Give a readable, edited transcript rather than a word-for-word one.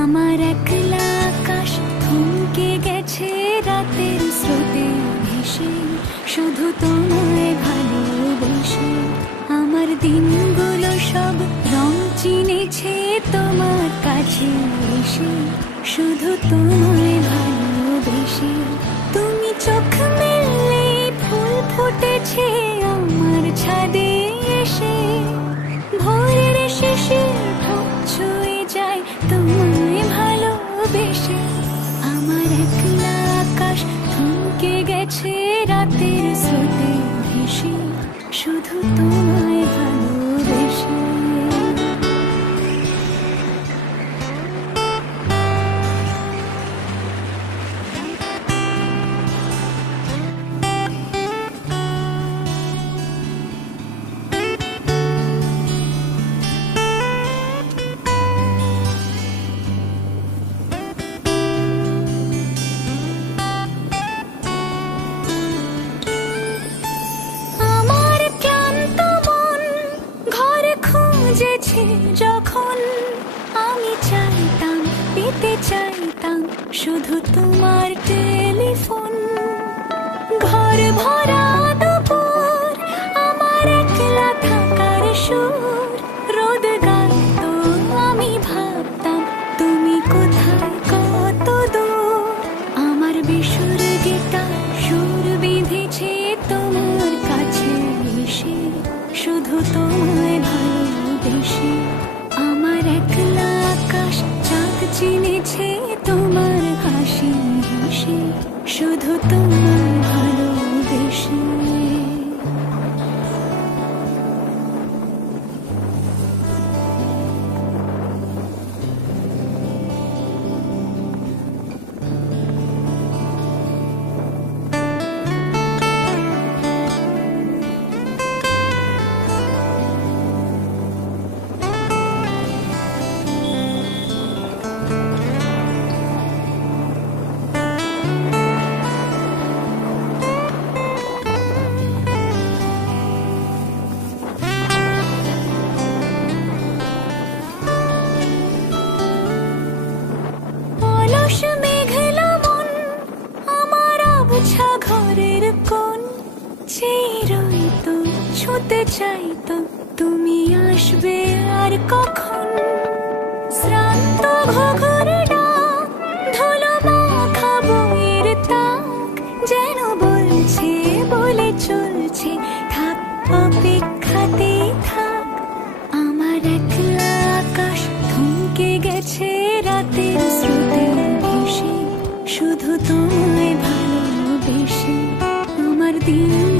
আমার একলা আকাশ থমকে গেছে রাতের স্রোতে ভেসে, শুধু তোমায় ভালোবেসে। আমার দিনগুলো সব রং চিনেছে তোমার কাছে এসে, শুধু তোমায় ভালোবেসে। তুমি চোখ মেললে ফুল ফুটেছে আমার ছাদে এসে, ভোরের শিশির ভাব ছুঁয়ে যায় তোমায় ভালোবেসে। আমার একলা আকাশ থমকে গেছে রাতের স্রোতে ভেসে, শুধু তোমায় ভালোবেসে। যখন আমি চাইতাম, পেতে চাইতাম শুধু তোমার টেলিফোন। ঘর ভরা দুপুর, আমার একলা থাকার সুর, রোদ গাইতো আমি ভাবতাম তুমি কোথায় কত দূর। আমার বেসুর গিটার সুর বিঁধেছে তোমার কাছে এসে, শুধু তোমায় ভালোবেসে। আমার একলা আকাশ চাঁদ চিনেছে তোমার হাসি হেসে, শুধু তোমায় ভালোবেসে। ঘরের কোণ চিরইতো ছুঁতে চাইতো তুমি আসবে আর কখন। শ্রান্ত ঘুঘুর ডাক, ধুলো মাখা বইয়ের তাক, যেন বলছে বলে চলছে থাক অপেক্ষাতে থাক। আমার একলা আকাশ থমকে গেছে রাতের স্রোতে ভেসে, শুধু তোমায় ভালোবেসে। আমার দিন